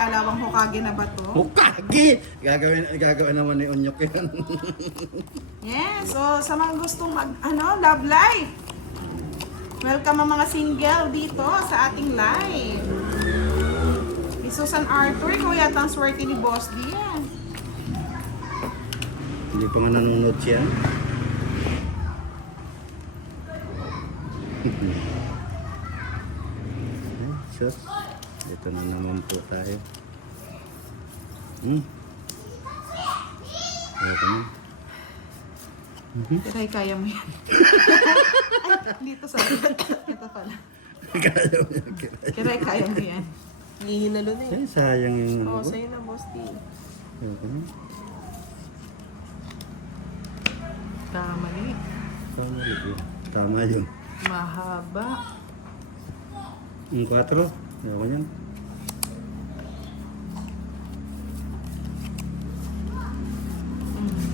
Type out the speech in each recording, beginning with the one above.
Kalawang Hokage na ba to? Hokage! Gagawin naman ni Onyok yun. Yes, so sa mga gustong love life. Welcome ang mga single dito sa ating live. Ni Susan Arthur, ikaw yata ang swerte ni Boss D. Hindi pa nga nanonood siya. Sus, ito na naman po tayo. Ito na. Kiray, kaya mo yan. Ay, dito sa ito pala. Kaya mo yan, Kiray, kaya mo yan. Hihinalo na Ay, sayang yung Oo, ano ko. sa'yo na, Boss D. Ito na. Kamali. Tama yun. Mahaba. Yung 4. Ayoko niyan.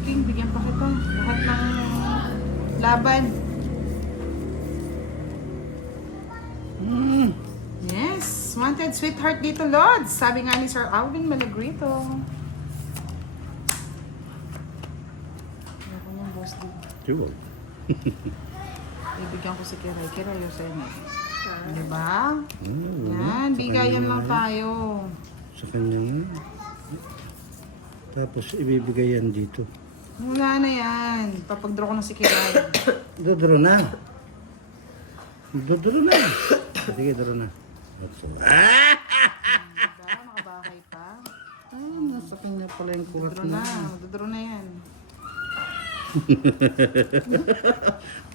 King, bigyan pa kita. Lahat ng laban. Yes, wanted sweetheart dito, Lods. Sabi nga ni Sir Alvin Malagrito. Ako yung Boss D. Sure. Ibigyan ko si Kiray. Kiray yung sa'yo na. Diba? Wala. Yan, Sa bigayan kanya lang nga tayo. yan. Sa kanya nga. Tapos ibibigay yan dito. Wala na yan. Papag-draw ko na si Kiray. Dodro na. Dodro na. Sige, dodro na. Diba? Makabakay pa. Nasa kanya pala yung kurat Dodro na. Dodro na yan.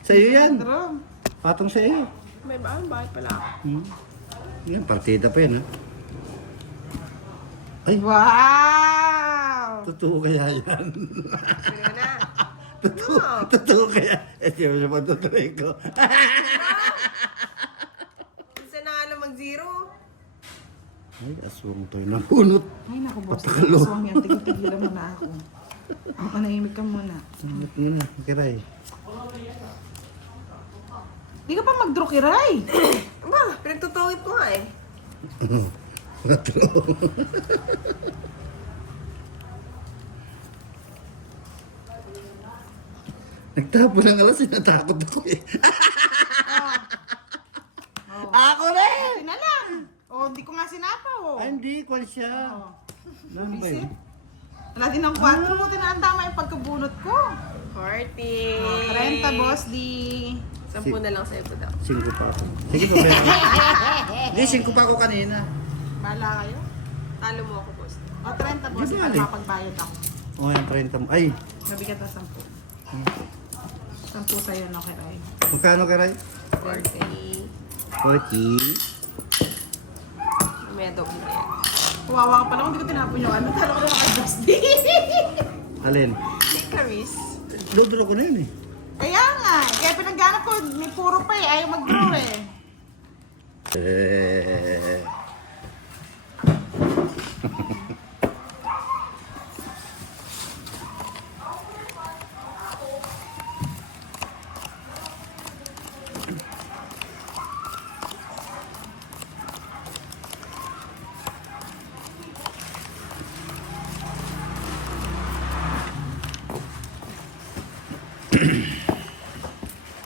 Sa'yo yan. Dodro. Patong sa'yo. May bakit pala ako? Yan, partida pa yan, ha? Ay, Wow! totoo kaya yan. Sige na. Totoo kaya. Eh, siya siya patutuloy ko. Isa na nga lang mag-zero. Ay, aswang to'y napunot. Ay, naku, boss. Patakalo. Aswang yan. Tigil-tigilan mo na ako. Manahimik ka muna. Sangat mo na, kiray. Di ka pa mag-draw, Kiray. Ba, pinagtutungit ko nga eh. Patro. Nagtapo ng alas, natakot ako eh. Ako rin! Ito na lang. Oh, hindi ko nga sinapa, oh. Ay, hindi, kwan siya. Oh. Ano ba yun? Wala din ng 4. Buti na ang tama yung pagkabunot ko. 40. 30, Boss D. 10 na lang sa'yo po daw. 5 pa ako. Sige pa, pero. Hindi, 5 pa ako kanina. Bala kayo. Talo mo ako, Boss D. O, 30, Boss D. Di ba, Para Ali? mapagbayad ako. O, yan, 30 mo. Ay, Nabigat na 10. 10 sa'yo, no, Kiray. magkano ka, Ray? 40. 40. May double na yan. Kawawa ka pala kung hindi ko tinapon yung ano. Talo ko naman kay Boss D. Alin? May karis. Dodro ko na yun eh. Kaya nga. Kaya pinagganap ko, may puro pa eh. Ayaw mag-draw eh.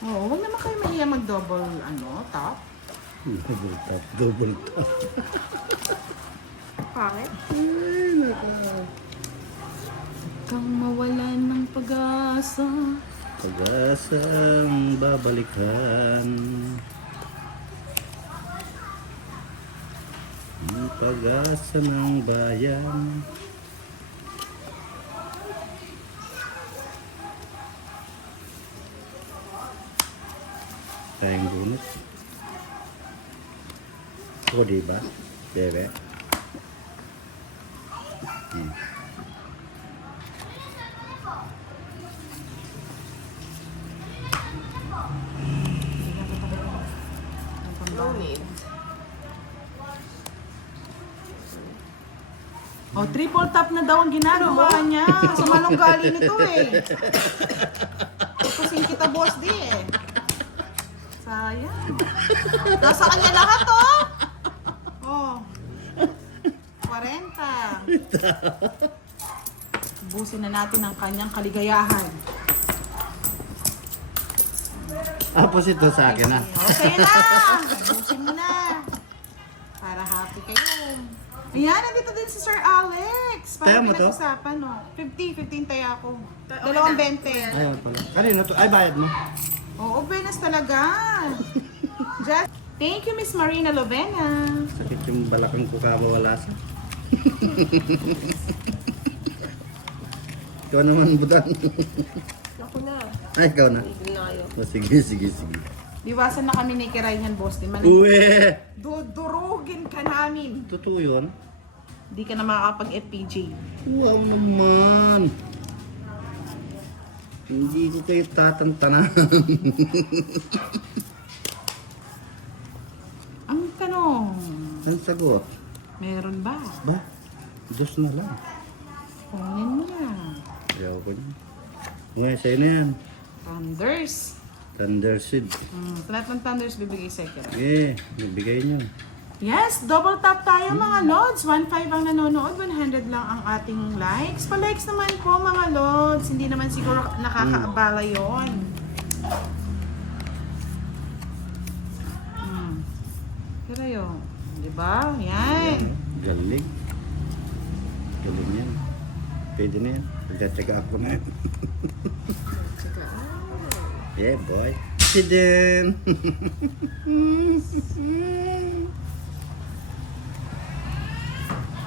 Oo, huwag naman kayo mahiya mag-double, top. Double tap, double tap. Pangit. Ay, naka. Kang mawalan ng pag-asa. Pag-asang babalikan. Ang pag-asa ng bayan. Tayong bunot. O, diba? Bebe. No need. O, triple tap na daw ang ginagawa niya. Sa manong gali nito eh. Kusin kita, Boss D eh. Sayang. Nasa kanya lahat, oh. Oh. 40. Ubusin na natin ang kanyang kaligayahan. Tapos ito sa akin ha. Okay na! Ubusin mo na. Para happy kayo. Ayan, nandito din si Sir Alex. Taya Para mo to? pinag-usapan, no? 15 taya ako. Okay Dalawang na. 20. Ayun pala. Kanino to? Ay, bayad mo. Oo, Benas talaga. Just, thank you, Miss Marina Lovena. Sakit yung balakang ko kabawala sa. Ikaw naman, Budang. Ako na. Ay, ikaw na. Tigil na kayo. O, sige, sige, sige. Liwasan na kami ni Kirayhan, boss. Di man, Uwe! dudurugin ka namin. Totoo yun? Di ka na makakapag-FPJ. Wow naman! Hindi ko kayo tatantanan. Ang tanong, Ang sagot? meron ba? Ba? Diyos na lang. Kunin mo na. Ayaw ko niya. Okay, sa'yo na yan. Thunders. Thunder Seed. Sa lahat ng Thunders, bibigay sa Kira. Okay, nagbigay niyo. Yes, double tap tayo mga Lods. 1.5 ang nanonood, 100 lang ang ating likes. Pa-likes naman po mga Lods. Hindi naman siguro nakakaabala yun. Pero yun, di ba? Yan. Galing. Galing yan. Pwede na yan. Pagtsatsaga ako na yan. Yeah, boy. Si din.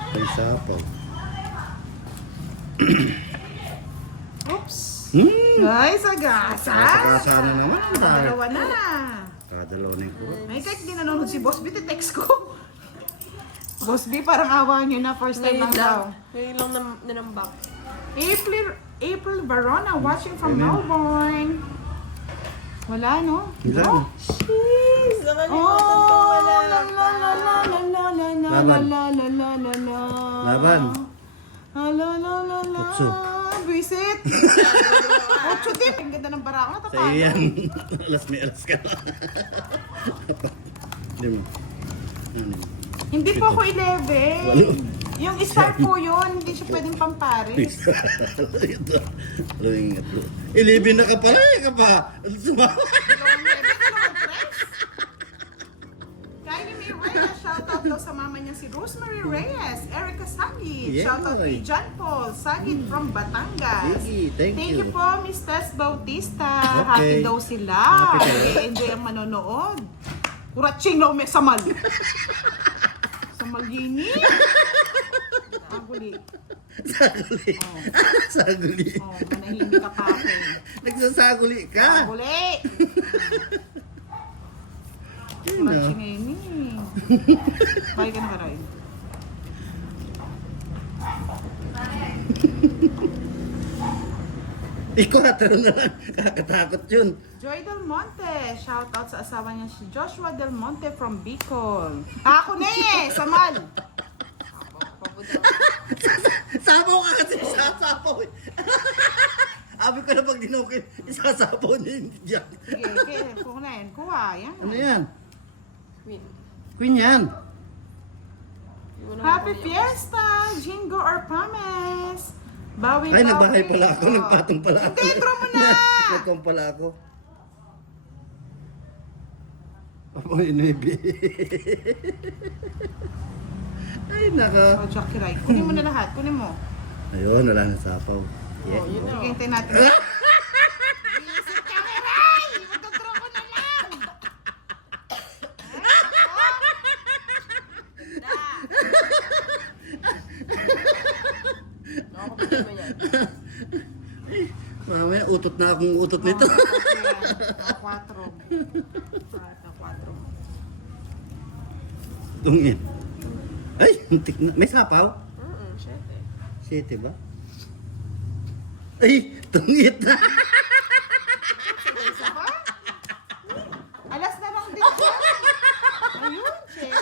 Ay, sapaw. Oops. Hmm. Ay, sagasa. Nakasakasa na naman ang tayo. Dalawa na. Kadalaw na yung kuha. Ay, kahit di nanonood si Boss B, text ko. Boss B, parang awa niyo na. First time lang daw. Ngayon lang nanambak. April Barona watching from Melbourne. Wala, no? Ilan? Jeez! Nakalimutan ko Oh, wala la pa. la la la la la la Laban. la la la la la. Laban. La la la la la. Otso. Visit. Otso din. Ang ganda ng barako. Sa Natatalo. iyo yan. Alas may alas ka. Hindi mo. Ano? Hindi po ako 11. Yung start po yun, hindi siya pwedeng pamparis. Ito. Alam nga. 11 na ka pa. Ay ka pa. Sumama. Kylie May Reyes, shoutout daw sa mama niya si Rosemary Reyes, Erica Sagid, Yeah. shoutout kay John Paul Sagid from Batangas. Sige, thank you. po, Miss Tess Bautista. Okay. Happy daw sila. Happy sila. Enjoy ang manonood. Kuraching daw may samal. Samal yini. Aguli. Saguli. Saguli. Oh, manahimik ka pa ako. Nagsasaguli ka. Aguli. Yun na. Kuraching yini. Bye ka na karay. Ikaw atero na lang. Kakatakot yun. Joy Del Monte, shout out sa asawa niya si Joshua Del Monte from Bicol. Ako na eh, Samal. Sapaw ka kasi sasapaw eh. Abi ko na pag dinukil, isasapaw niya yung diyan. Sige, okay, kuha na yan. Kuha, yan. Ano yan? Queen. Queen yan. Iwan na Happy ako. Fiesta, Jingo or Pames. Bawi, Ay, nagbahay pala ako. Oh. Nagpatong pala ako. Hindi, intro mo na. Nagpatong pala ako. Apo, inibi. Ay, naka. Oh, Jackie Rai. Kunin mo na lahat. Kunin mo. Ayun, wala na sapaw. Yeah. Oh, yun na. Sige, hintayin natin. Visit ka, Rai! Magdodro ko na lang. Nakakapagod mo yan. Mamaya, utot na akong utot nito. Quatro. Tungin. Ay, muntik na. May sapaw? Syete. 7 ba? Ay, tungit na. Isa pa? Alas na lang din siya. Ayun, check.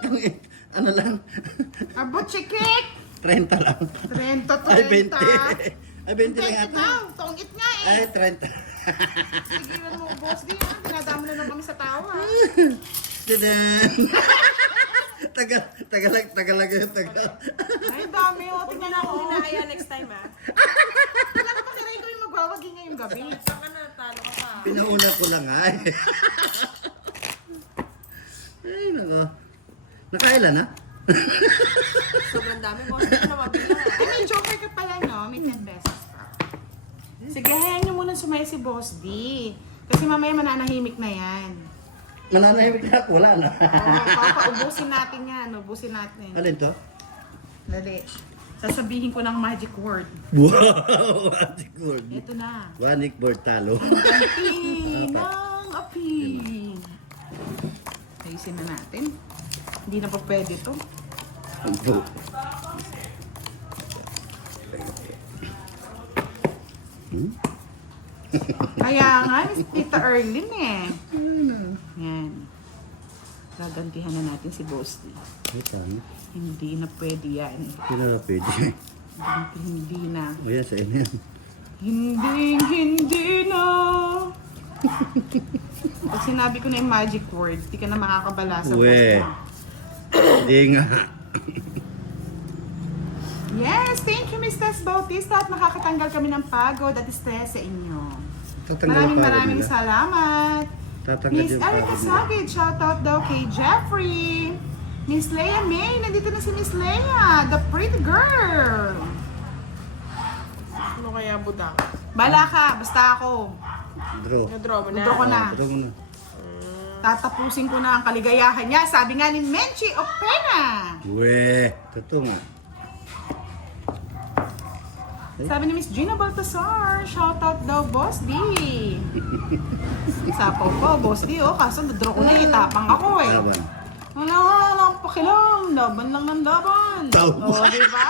Tungit. Ano lang? Abo, chikik! 30 lang. 30, 30. Ay, 20. Ay, 20 lang 20 yata. daw. Tongit nga eh. Ay, 30. Sigilan mo, boss. Di yan. Dinadamo na lang kami sa tawa. Tadan! tagal. Ay, dami. O, Huwag tingnan na ako mo. hinahaya next time, ah. Wala ka pa si Ray ko yung magwawagi ngayong gabi. Saan ka na? Talo ka pa. Pinauna ko lang ay. Ay, nako. Nakailan na? Sobrang dami. Boss, hindi ko na mabilang, ah. Ay, may joker ka pala, no? May 10 pesos pa. Sige, hayaan nyo muna sumaya si Boss D. Kasi mamaya mananahimik na yan. Mananahimik na ako, wala na. Ubusin natin yan. Ubusin natin. Alin to? Dali. Sasabihin ko ng magic word. Wow! Magic word. Ito na. Wanik board talo. Ganti ng api. Ayusin na natin. Hindi na pa pwede to. Ito. Kaya nga, Tita Erlyn eh. Yan. Gagantihan na natin si Boss D. Ito. Hindi na pwede yan. Hindi na pwede. Hindi na. O yan, sa inyo yan. Hindi na. Pag sinabi ko na yung magic word, di ka na makakabala sa Uwe. Boss D. Hindi nga. Yes, thank you, Miss Tess Bautista. At makakatanggal kami ng pagod at stress sa inyo. Tatanggal Maraming salamat. Tatanggal Miss yung Erica pagod nila. Sagid, shoutout daw kay Jeffrey. Miss Leia May, nandito na si Miss Leia, the pretty girl. Ano kaya budang? Bala ka, basta ako. Draw. Na-draw mo na. Draw ko na. Draw mo na. Tatapusin ko na ang kaligayahan niya. Sabi nga ni Menchi Opena. Uwe. Totoo nga. Sabi ni Miss Gina Baltasar, shoutout daw, Boss D. Sapo ko, Boss D, oh, kaso nadraw ko na eh, tapang ako eh. Laban. Wala akong pakilam, laban lang ng laban. Tao. O, di ba?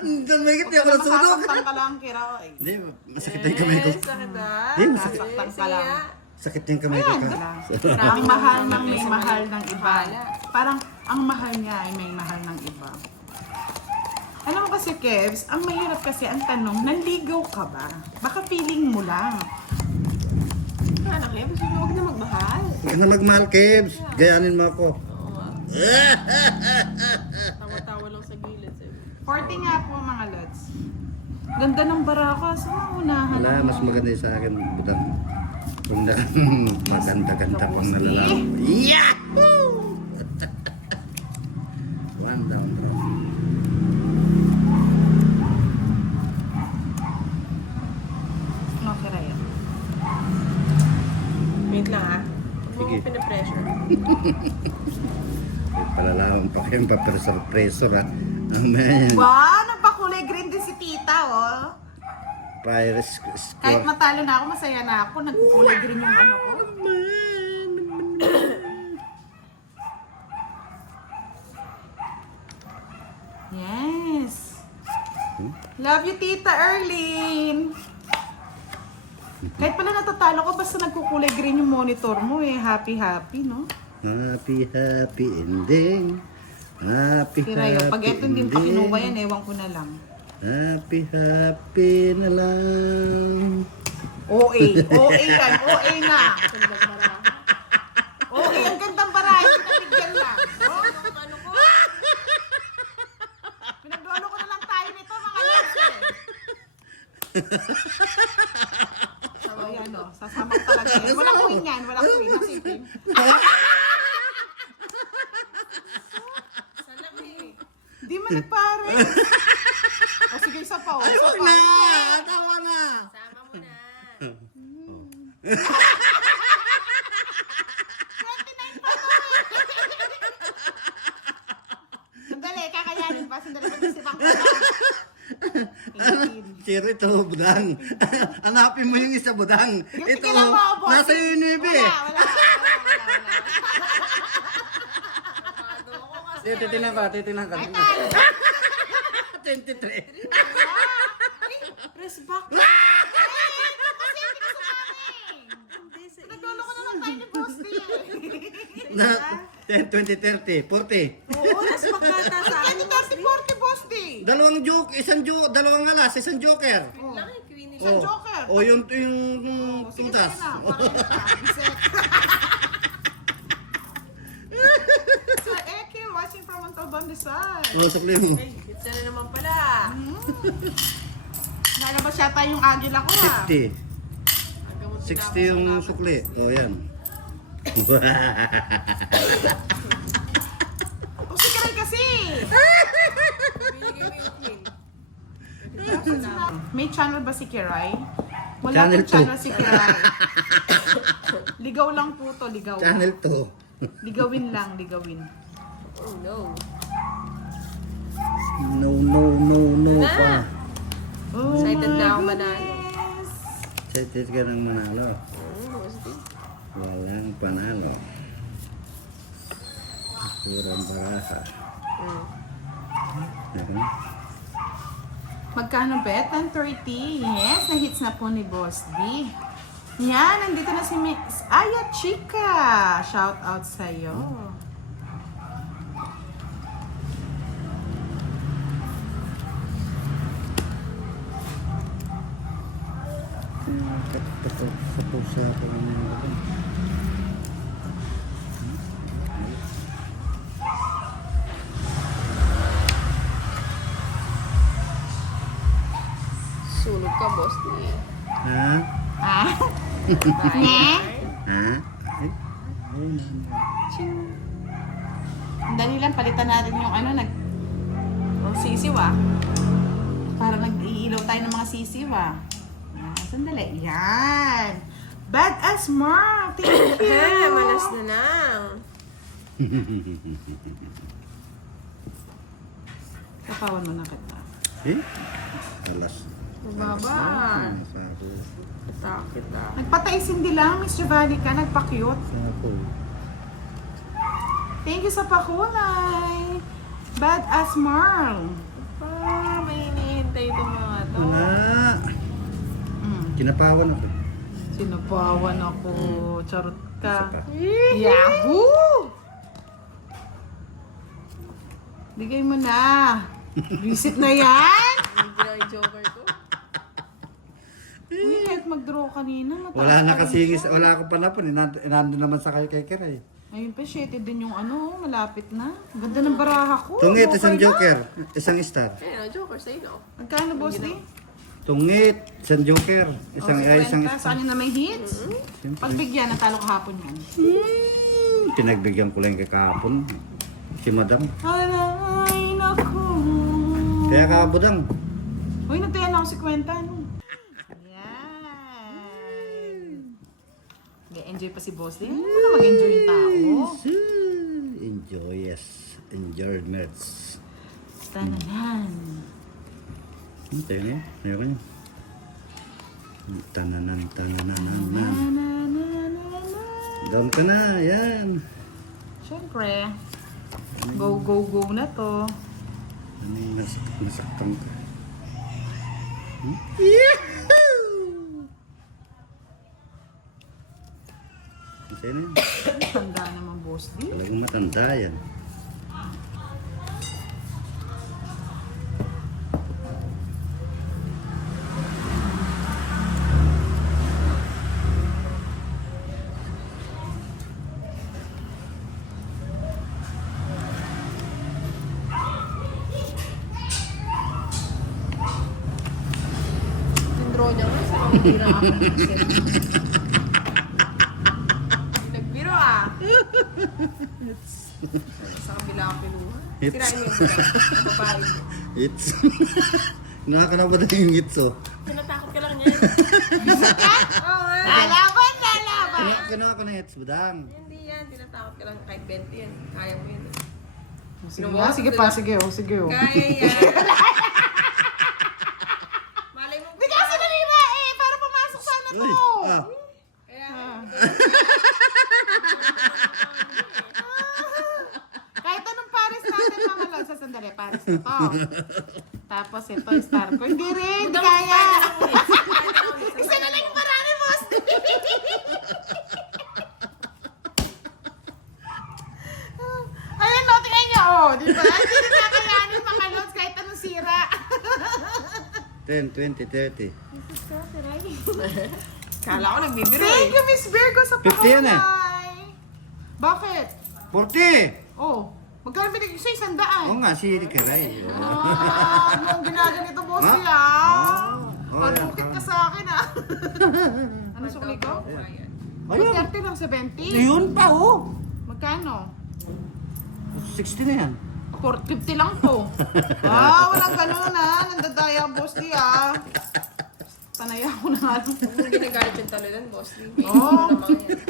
Doon may kiti ako Kung nasunog. masasaktan ka lang, Kira, eh. Hindi, masakit yung kamay ko. Sakit ah. Hindi, masakit. Nasaktan ka Sige lang. nga. Sakit yung kamay ko. Ayan, ang mahal ng may mahal ng iba. Parang ang mahal niya ay may mahal ng iba. Alam mo kasi, Kevs, ang mahirap kasi ang tanong, nanligaw ka ba? Baka feeling mo lang. Anak eh, basta huwag na magmahal. Huwag na magmahal, Kebs. Gayanin mo ako. Oo nga. Tawa-tawa lang sa gilid. 40 nga po, mga lods. Ganda ng baraka. So, unahan. Wala, mas maganda yung sa akin. Butang. Kung na maganda-ganda pang nalalaman. Yahoo! One down, bro. Okay, Raya. Wait lang ah. Sige. Huwag mo pinapressure. Palalaman pa kayong papresor-presor, ha? Amen. Wow, nagpakulay green din si tita, oh. Pirates Kahit score. matalo na ako, masaya na ako. Nagkukulay green yung ano ko. Yes. Love you, Tita Erlyn. Kahit pala natatalo ko, basta nagkukulay green yung monitor mo eh. Happy, no? Happy, happy ending. Happy, Kirayo, pag happy eto din pa kinuha ending. yan, ewan ko na lang. Happy, happy na lang. OA yan, OA na. Sandal para. OA, ang gandang barahe, pinabigyan lang. Oh, Ano ko? pinagdolo ko na lang tayo nito, mga lads eh. So, yan o, sasama ko talaga yan. Walang queen yan, walang queen. Nasipin. Sana eh. Di man nagpare. O sige, isa pa o. Isa Huwag pa. na! Tawa na! Sama mo na. 29 pa to eh. Sandali, kakayanin pa. Sandali, pag-isipan ko lang. 18. Chiro, ito, budang. Hanapin mo yung isa, budang. Ito, Tingnan mo ako, boss. nasa yung nebe. Wala. Pado ko kasi. Titinan ka, titinan ka. Ay, tayo. 23. Press back. Kasi hindi ko sumami. Hindi sa Nagdolo ko na lang tayo ni Boss D eh. Na, 10, 20, 30, 40. Oo, nas magkata sa akin. 20, 30, 40, Boss D. Dalawang joke, dalawang alas, isang joker. Lang yung queen nila. Isang joker. O yung Sige, tutas. sige na. Parang isa. So, Eke, bandesal. Wala sa play mo. Ay, hits na naman pala. Lalabas yata yung agila ko ah. 50. Hanggang mo 60 yung sukli. O, yan. O si Kiray kasi. Binigay mo yung clean. May channel ba si Kiray? Wala Channel pong channel si Kiray. Ligaw lang po to, ligaw. Channel 2. Ligawin lang, ligawin. Oh no. No Na. pa. Oh Excited my na ako manalo. goodness. Excited ka nang manalo. Mostly. Walang panalo. Kurang baraha. Diba? Magkano bet? 10:30. Yes, na-hits na po ni Boss D. Yan, nandito na si Miss Aya Chica. Shout out sa'yo. Sa pusa ko ng Sunog ka, boss. Ha? Ah? Bye. Ne? Ha? Ay, Ang dali lang, palitan natin yung ano, Ang sisiw ah. para nag-iilaw tayo ng mga sisiw ah. Sandali. Yan. Badass Mark. Thank you. Malas na lang. Kapawan mo na kita. eh? Alas. Mababa. Sapo. Takot na. Nagpatay sindi lang, Miss Giovanni ka. Nagpa-cute. Sapo. Thank you sa pakulay. Badass Marl. May hinihintay itong mga to. Wala. Kinapawan ako. Sinapawan ako. Charot ka. Isa pa. Yahoo! Bigay mo na. Visit na yan. Hindi na yung joker ko. Uy, kahit mag-draw kanina. mataas Wala na pa rin kasingis. siya. Wala akong panapon. Nandun naman sa kay Kiray. Ayun pa, shaded din yung ano, malapit na. Ganda ng baraha ko. Tungit, isang na. joker. Isang star. Ayun, ang joker sa'yo, no? Magkano, boss di? Tungit, isang joker. Isang, isang Sa star. kanya na may hits. Siyempre. Pagbigyan, natalo kahapon yan. Pinagbigyan ko lang kakapon. Si Madam. Ay, naku. Kaya kabudang. Uy, natayan ako si Kwenta, no? Yan. Enjoy pa si boss din. Ano na mag-enjoy yung tao? Enjoy, yes. Enjoy merch. Tananan. Tayo na yun. Meron yun. Tananan. Nananana. Down ka na, yan. Siyempre. Go, go, go na to. Ano yung nasaktan ka? Masaya na yun. Tanda naman, boss din. Talagang matanda yan. Yung draw niya nga, sa kamibira ako. Nagbiro ah. Sa kabila ako pinuha. It's- Sirain mo yung bula. Ang babae. It's... Nakakanawa na yung hits, oh. Tinatakot ka lang niyan. Oo nga. Lalaban, lalaban! Kinuha ko na hits, budang. Hindi yan. Tinatakot ka lang kahit 20 yan. Kaya mo yun. Sige nga, sige pa, sige oh, sige oh. Kaya yan. Malay mo. Hindi kasi nalina eh, para pumasok sana to. Uy, ah. Kaya Kahit anong pares natin, mga lods, sa sandali, pares na to. Tapos ito, star ko. Hindi rin, hindi kaya. Isa na lang yung marami, boss. Ayan, no, tingnan niyo, oh. Di ba? Hindi rin kakayanin, mga lods, kahit anong sira. 10, 20, 30. Kala ko nagbibiro Thank eh. you, Miss Virgo, sa 50 yan eh. pakulay. Bakit? 40! Oh, Magkano binigay sa Oo 100? nga, si Ricaray. Nung ginaganito, boss Ha? niya. Oh, Pagkukit ka sa akin, ah. Ano sukli ko? Ayun. 30 lang, 70. Ayun pa, oh. Magkano? 60 na yan. 450 lang po. Walang ganun ah. Nandadaya, boss di ah. Panaya ko na nga. Huwag mo ginagalit yung talo nun, boss. Oo. Naman yan.